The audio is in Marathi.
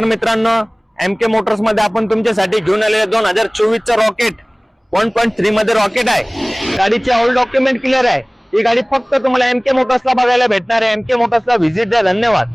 नमस्कार मित्रांनो, MK मोटर्स मध्ये आपण तुमच्यासाठी घेऊन आलेले 2024 चा रॉकेट 1.3 मध्ये रॉकेट आहे। गाडीचे ऑल डॉक्युमेंट क्लिअर आहे। ही गाडी फक्त तुम्हाला MK मोटर्सला बघायला भेटणार आहे। MK मोटर्सला व्हिजिट द्या। धन्यवाद।